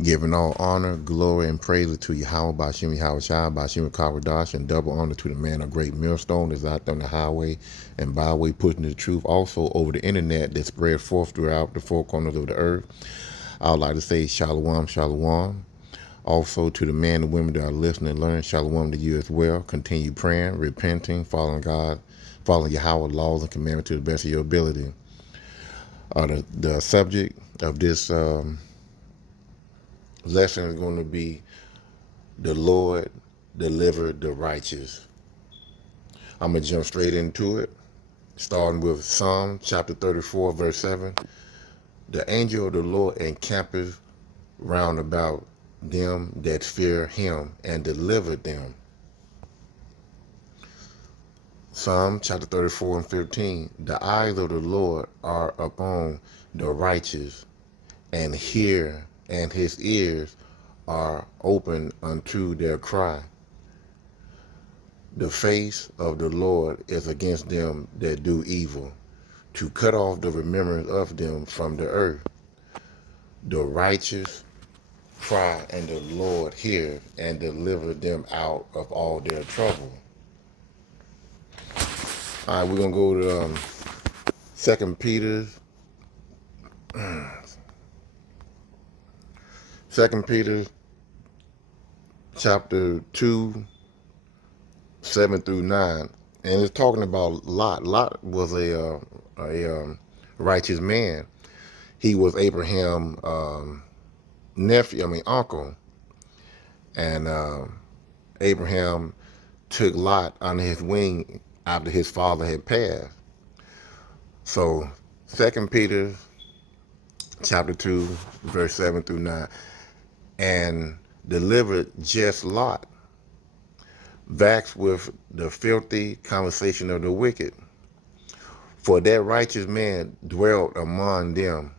Giving all honor, glory, and praise to Yahawah, Bashim Yahawashi, Bashim Kawadash, and double honor to the man of great millstone that's out there on the highway and byway pushing the truth also over the internet that spread forth throughout the four corners of the earth. I would like to say shalom, shalom. Also to the men and women that are listening and learning, shalom to you as well. Continue praying, repenting, following God, following Yahweh's laws and commandments to the best of your ability. The subject of this lesson is going to be the Lord delivered the righteous. I'm going to jump straight into it, starting with Psalm chapter 34, verse 7. The angel of the Lord encampeth round about them that fear him and delivered them. Psalm chapter 34 and 15. The eyes of the Lord are upon the righteous, and hear, and his ears are open unto their cry. The face of the Lord is against them that do evil, to cut off the remembrance of them from the earth. The righteous cry, and the Lord hear and deliver them out of all their trouble. All right, we're gonna go to 2 Peter, 2 Peter chapter 2, 7 through 9, and it's talking about Lot. Lot was a righteous man. He was Abraham's uncle, and Abraham took Lot under his wing after his father had passed. So 2 Peter chapter 2, verse 7 through 9, and delivered just Lot, vexed with the filthy conversation of the wicked. For that righteous man dwelt among them,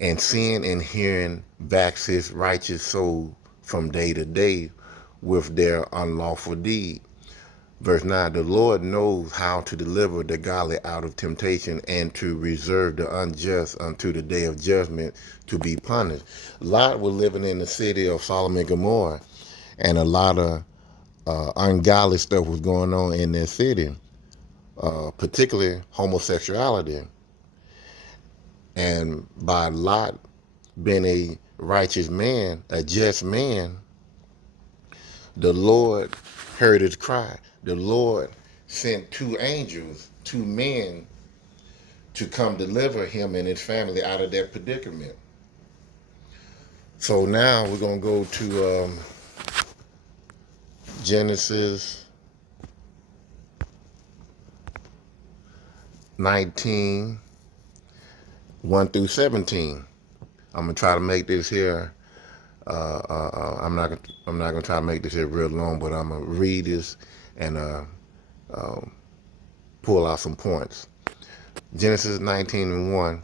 and seeing and hearing vexed his righteous soul from day to day with their unlawful deed. Verse 9, the Lord knows how to deliver the godly out of temptation and to reserve the unjust unto the day of judgment to be punished. Lot was living in the city of Sodom and Gomorrah, and a lot of ungodly stuff was going on in that city, particularly homosexuality. And by Lot being a righteous man, a just man, the Lord heard his cry. The Lord sent two angels, two men, to come deliver him and his family out of that predicament. So now we're going to go to Genesis 19, 1 through 17. I'm going to try to make this here. I'm not gonna try to make this here real long, but I'm gonna read this and pull out some points. Genesis 19 and 1.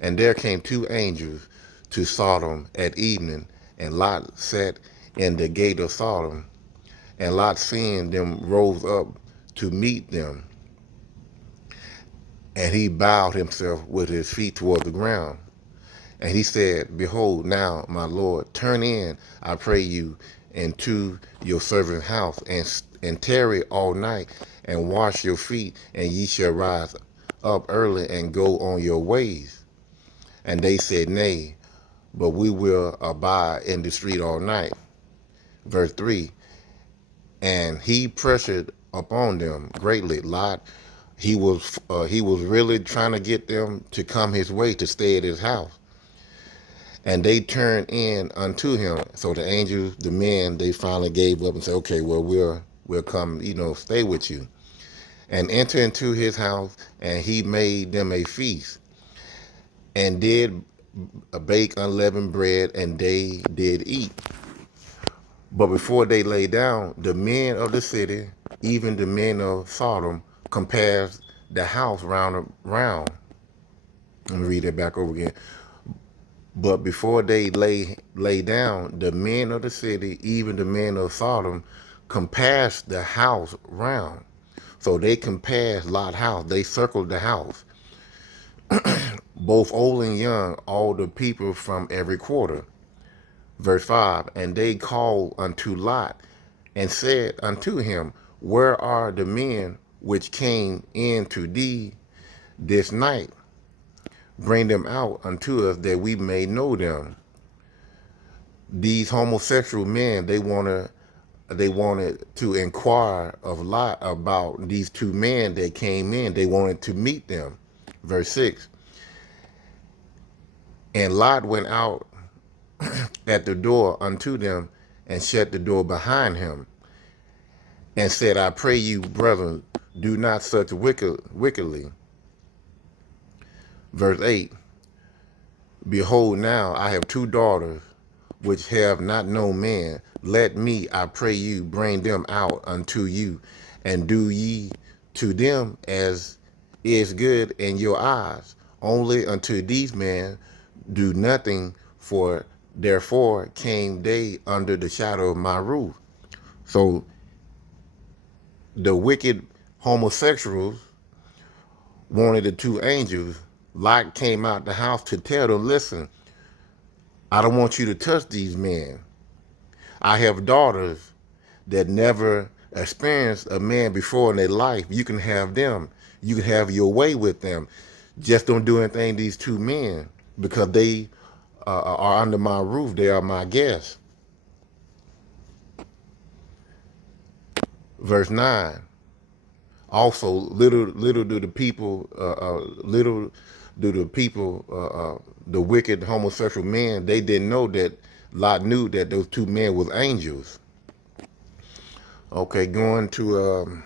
And there came two angels to Sodom at evening, and Lot sat in the gate of Sodom. And Lot, seeing them, rose up to meet them, and he bowed himself with his feet toward the ground. And he said, Behold, now, my Lord, turn in, I pray you, into your servant's house, and tarry all night, and wash your feet, and ye shall rise up early and go on your ways. And they said, Nay, but we will abide in the street all night. Verse 3, and he pressured upon them greatly. Lot, he was really trying to get them to come his way, to stay at his house. And they turned in unto him. So the angels, the men, they finally gave up and said, okay, well, we'll come, stay with you. And enter into his house, and he made them a feast, and did bake unleavened bread, and they did eat. But before they lay down, the men of the city, even the men of Sodom, compassed the house round. Let me read that back over again. But before they lay down, the men of the city, even the men of Sodom, compassed the house round. So they compassed Lot's house. They circled the house. Both old and young, all the people from every quarter. Verse 5, and they called unto Lot and said unto him, where are the men which came in to thee this night? Bring them out unto us that we may know them. These homosexual men, they wanted to inquire of Lot about these two men that came in. They wanted to meet them. Verse 6, and Lot went out at the door unto them and shut the door behind him and said, I pray you, brethren, do not such wickedly. Verse 8, behold, now I have two daughters which have not known man. Let me, I pray you, bring them out unto you, and do ye to them as is good in your eyes. Only unto these men do nothing, for therefore came they under the shadow of my roof. So the wicked homosexuals wanted the two angels. Lot came out the house to tell them, listen, I don't want you to touch these men. I have daughters that never experienced a man before in their life. You can have them. You can have your way with them. Just don't do anything to these two men, because they are under my roof. They are my guests. Verse 9. Also, little do the people, the wicked homosexual men, they didn't know that Lot knew that those two men was angels. Okay, going to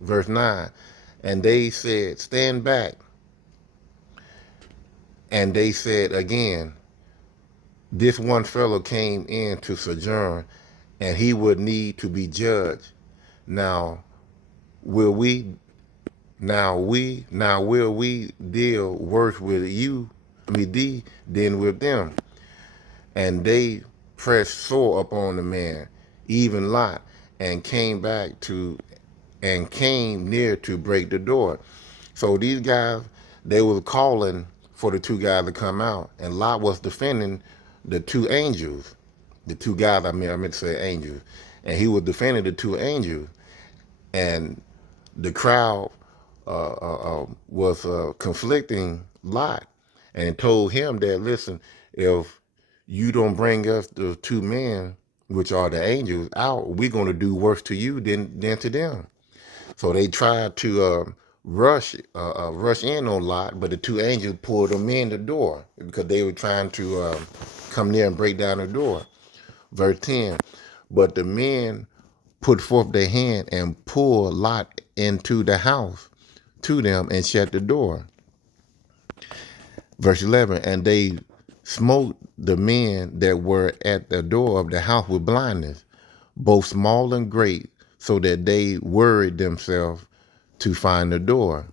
verse 9. And they said, stand back. And they said again, this one fellow came in to sojourn, and he would need to be judged. Now will we will we deal worse with you, with thee, than with them? And they pressed sore upon the man, even Lot, and came near to break the door. So these guys, they were calling for the two guys to come out, and Lot was defending the two angels. The two guys, I meant to say angels, and he was defending the two angels, and the crowd was conflicting Lot, and told him that, listen, if you don't bring us the two men, which are the angels, out, we're going to do worse to you than to them. So they tried to rush in on Lot, but the two angels pulled them in the door because they were trying to come near and break down the door. Verse 10, but the men put forth their hand and pulled Lot into the house to them and shut the door. Verse 11, and they smote the men that were at the door of the house with blindness, both small and great, so that they worried themselves to find the door.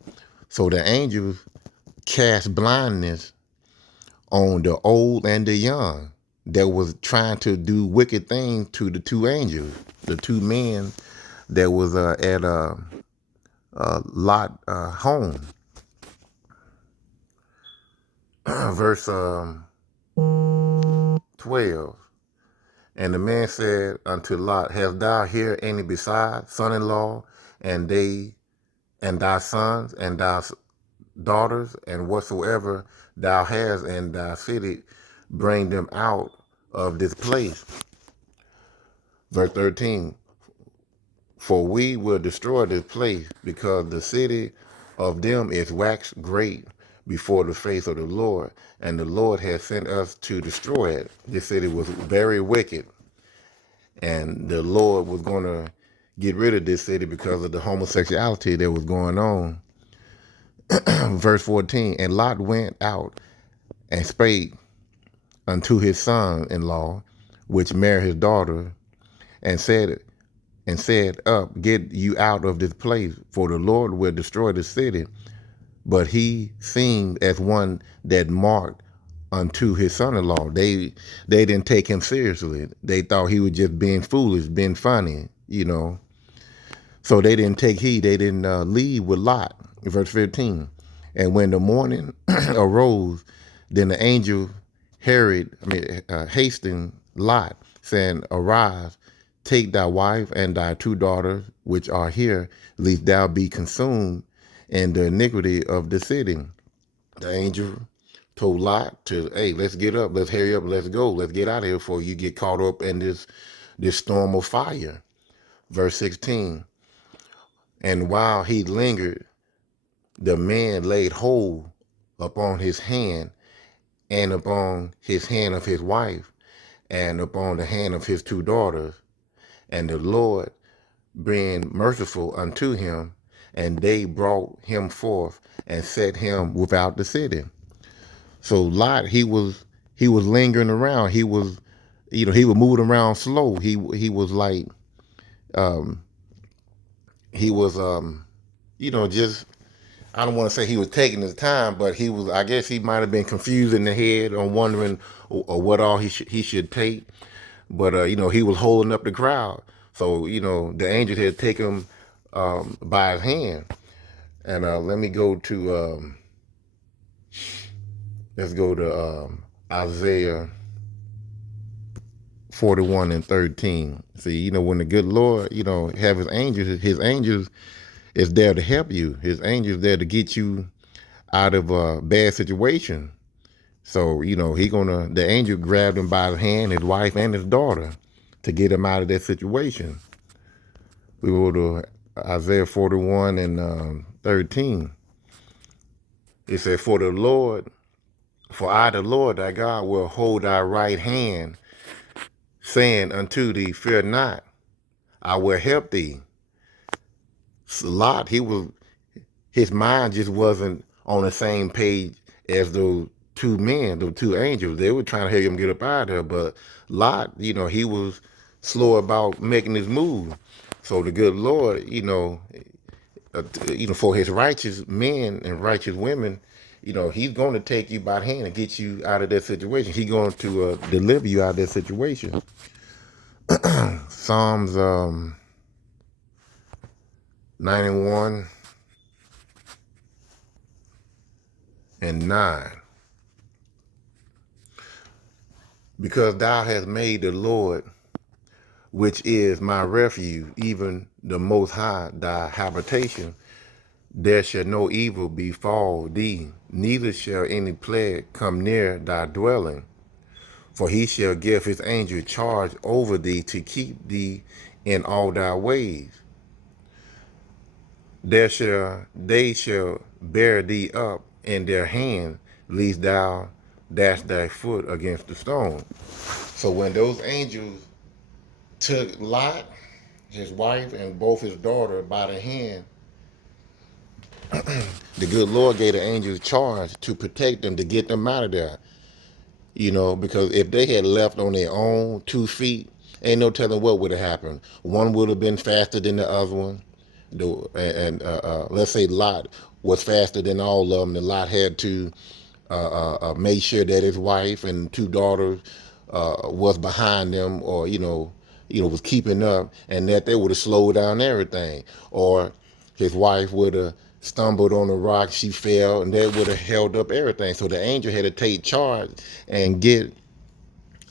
So the angels cast blindness on the old and the young that was trying to do wicked things to the two angels, the two men that was at Lot home. Verse 12. And the man said unto Lot, hast thou here any beside, son-in-law, and thy sons, and thy daughters, and whatsoever thou hast in thy city, bring them out of this place. Verse 13, for we will destroy this place, because the city of them is waxed great before the face of the Lord, and the Lord has sent us to destroy it. This city was very wicked, and the Lord was going to get rid of this city because of the homosexuality that was going on. Verse 14, and Lot went out and spake unto his son-in-law, which married his daughter, and said, up, get you out of this place, for the Lord will destroy the city. But he seemed as one that marked unto his son-in-law. They didn't take him seriously. They thought he was just being foolish, being funny, So they didn't take heed. They didn't leave with Lot. Verse 15. And when the morning arose, then the angel hastened Lot, saying, Arise, take thy wife and thy 2 daughters, which are here, lest thou be consumed in the iniquity of the city. The angel told Lot to, hey, let's get up, let's hurry up, let's go, let's get out of here before you get caught up in this storm of fire. Verse 16, and while he lingered, the man laid hold upon his hand and upon his hand of his wife and upon the hand of his 2 daughters. And the Lord being merciful unto him, and they brought him forth and set him without the city. So Lot, he was lingering around. He was, he was moving around slow. He was like, um, he was, just, I don't want to say he was taking his time, but he was, I guess he might have been confused in the head on wondering or what all he should take. But, he was holding up the crowd. So, the angel had taken him by his hand. And let me go to, let's go to Isaiah 41 and 13. See, when the good Lord, have his angels is there to help you. His angels there to get you out of a bad situation. So, the angel grabbed him by his hand, his wife and his daughter, to get him out of that situation. We go to Isaiah 41 and 13. It said, for I, the Lord thy God, will hold thy right hand, saying unto thee, fear not, I will help thee. Lot, his mind just wasn't on the same page as those 2 men, those 2 angels. They were trying to help him get up out of there. But Lot, he was slow about making his move. So the good Lord, for his righteous men and righteous women, he's going to take you by the hand and get you out of that situation. He's going to deliver you out of that situation. Psalms 91 and 9. Because thou hast made the Lord, which is my refuge, even the Most High, thy habitation, there shall no evil befall thee, neither shall any plague come near thy dwelling. For he shall give his angel charge over thee to keep thee in all thy ways. They shall bear thee up in their hand, lest thou dash thy foot against the stone. So when those angels took Lot, his wife, and both his daughter by the hand, the good Lord gave the angels charge to protect them, to get them out of there. Because if they had left on their own 2 feet, ain't no telling what would have happened. One would have been faster than the other one. And let's say Lot was faster than all of them, and Lot had to make sure that his wife and 2 daughters was behind them, or was keeping up, and that they would have slowed down everything. Or his wife would have stumbled on a rock, she fell, and that would have held up everything. So the angel had to take charge and get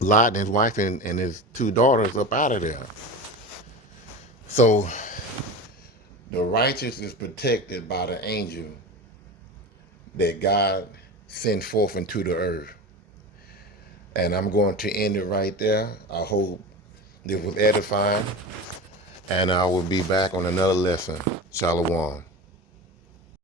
Lot and his wife and his 2 daughters up out of there. So the righteous is protected by the angel that God sent forth into the earth. And I'm going to end it right there. I hope this was edifying, and I will be back on another lesson. Shalom.